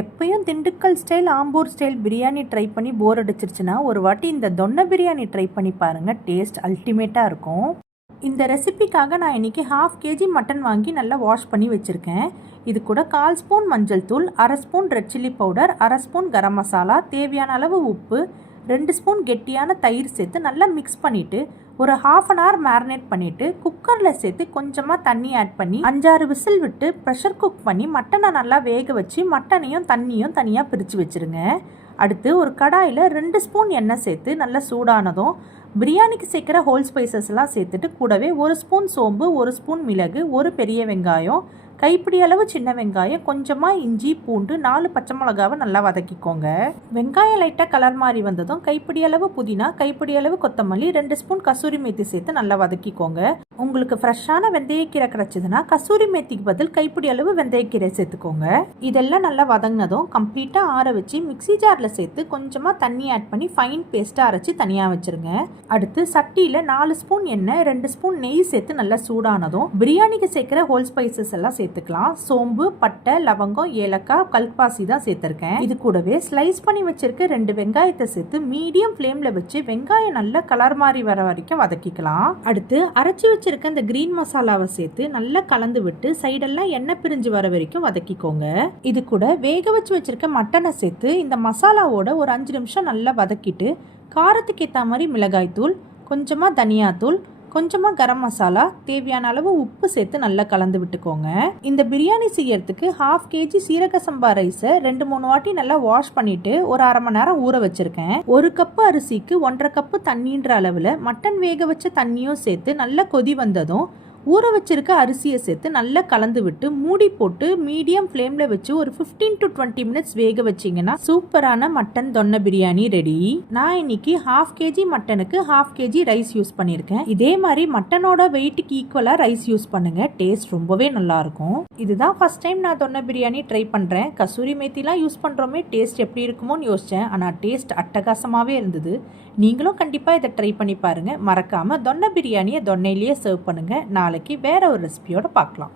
எப்பயும் Dindigul style Ambur style biryani try பண்ணி போர் அடிச்சிருச்சுன்னா ஒரு வாட்டி இந்த தொன்னை பிரியாணி ட்ரை பண்ணி பாருங்கள். டேஸ்ட் அல்டிமேட்டாக இருக்கும். இந்த ரெசிபிக்காக நான் இன்றைக்கி 1/2 kg மட்டன் வாங்கி நல்லா வாஷ் பண்ணி வச்சுருக்கேன். இது கூட 1/4 ஸ்பூன் மஞ்சள் தூள், 1/2 spoon red chilli powder, 1/2 spoon garam masala, தேவையான அளவு உப்பு, 2 ஸ்பூன் கெட்டியான தயிர் சேர்த்து நல்லா மிக்ஸ் பண்ணிவிட்டு ஒரு 1/2 அன் ஹவர் மேரினேட் பண்ணிவிட்டு குக்கரில் சேர்த்து கொஞ்சமாக தண்ணி ஆட் பண்ணி 5-6 விசில் விட்டு ப்ரெஷர் குக் பண்ணி மட்டனை நல்லா வேக வச்சு மட்டனையும் தண்ணியும் தனியாக பிரித்து வச்சுருங்க. அடுத்து ஒரு கடாயில் 2 ஸ்பூன் எண்ணெய் சேர்த்து நல்லா சூடானதும் பிரியாணிக்கு சேர்க்குற ஹோல் ஸ்பைசஸ் எல்லாம் சேர்த்துட்டு கூடவே 1 ஸ்பூன் சோம்பு, 1 ஸ்பூன் மிளகு, 1 பெரிய வெங்காயம், கைப்பிடி அளவு சின்ன வெங்காயம், கொஞ்சமாக இஞ்சி, பூண்டு, 4 பச்சை மிளகாவை நல்லா வதக்கிக்கோங்க. வெங்காயம் லைட்டாக கலர் மாதிரி வந்ததும் கைப்பிடி அளவு புதினா, கைப்பிடி அளவு கொத்தமல்லி, 2 ஸ்பூன் கசூரி மேத்தி சேர்த்து நல்லா வதக்கிக்கோங்க. உங்களுக்கு ஃப்ரெஷ்ஷான வெந்தயக்கீரை கிடச்சிதுன்னா கசூரி மேத்திக்கு பதில் கைப்பிடி அளவு வெந்தயக்கீரை சேர்த்துக்கோங்க. இதெல்லாம் நல்லா வதங்கினதும் கம்ப்ளீட்டாக ஆற வச்சு மிக்சி ஜாரில் சேர்த்து கொஞ்சமாக தண்ணி ஆட் பண்ணி ஃபைன் பேஸ்ட்டாக அரைச்சி தனியாக வச்சுருங்க. அடுத்து சட்டியில் 4 ஸ்பூன் எண்ணெய், 2 ஸ்பூன் நெய் சேர்த்து நல்லா சூடானதும் பிரியாணிக்கு சேர்க்குற ஹோல் ஸ்பைசஸ் எல்லாம் சேர்த்துக்கலாம். சோம்பு, பட்டை, லவங்கம், ஏலக்காய், கல்பாசி தான் சேர்த்துருக்கேன். இது கூடவே ஸ்லைஸ் பண்ணி வச்சிருக்க 2 வெங்காயத்தை சேர்த்து மீடியம் ஃப்ளேமில் வச்சு வெங்காயம் நல்லா கலர் மாதிரி வர வரைக்கும் வதக்கிக்கலாம். அடுத்து அரைச்சி வச்சிருக்க இந்த கிரீன் மசாலாவை சேர்த்து நல்லா கலந்து விட்டு சைடெல்லாம் எண்ணெய் பிரிஞ்சு வர வரைக்கும் வதக்கிக்கோங்க. இது கூட வேக வச்சு வச்சிருக்க மட்டனை சேர்த்து இந்த மசாலாவோட ஒரு 5 நிமிஷம் நல்லா வதக்கிட்டு காரத்துக்கு ஏற்ற மாதிரி மிளகாய் தூள், கொஞ்சமாக தனியாத்தூள், கொஞ்சமாக கரம் மசாலா, தேவையான அளவு உப்பு சேர்த்து நல்லா கலந்து விட்டுக்கோங்க. இந்த பிரியாணி செய்யறதுக்கு 1/2 kg சீரக சம்பா ரைஸை 2-3 வாட்டி நல்லா வாஷ் பண்ணிட்டு ஒரு 1/2 மணி நேரம் ஊற வச்சிருக்கேன். 1 கப்பு அரிசிக்கு 1.5 கப்பு தண்ணின்ற அளவில் மட்டன் வேக வச்ச தண்ணியும் சேர்த்து நல்லா கொதி வந்ததும் ஊற வச்சிருக்க அரிசியை சேர்த்து நல்லா கலந்து விட்டு மூடி போட்டு மீடியம் ஃப்ளேமில் வச்சு ஒரு 15 to 20 மினிட்ஸ் வேக வச்சிங்கன்னா சூப்பரான மட்டன் தொன்னை பிரியாணி ரெடி. நான் இன்னைக்கு 1/2 kg மட்டனுக்கு 1/2 kg ரைஸ் யூஸ் பண்ணியிருக்கேன். இதே மாதிரி மட்டனோட வெயிட்டுக்கு ஈக்குவலாக ரைஸ் யூஸ் பண்ணுங்க. டேஸ்ட் ரொம்பவே நல்லா இருக்கும். இதுதான் ஃபர்ஸ்ட் டைம் நான் தொன்னை பிரியாணி ட்ரை பண்ணுறேன். கசூரி மேத்திலாம் யூஸ் பண்ணுறோமே, டேஸ்ட் எப்படி இருக்குமோன்னு யோசித்தேன். ஆனால் டேஸ்ட் அட்டகாசமாகவே இருந்தது. நீங்களும் கண்டிப்பாக இதை ட்ரை பண்ணி பாருங்கள். மறக்காமல் தொன்னை பிரியாணியை தொன்னையிலேயே சர்வ் பண்ணுங்கள். நாளைக்கு வேற ஒரு ரெசிபியோட பார்க்கலாம்.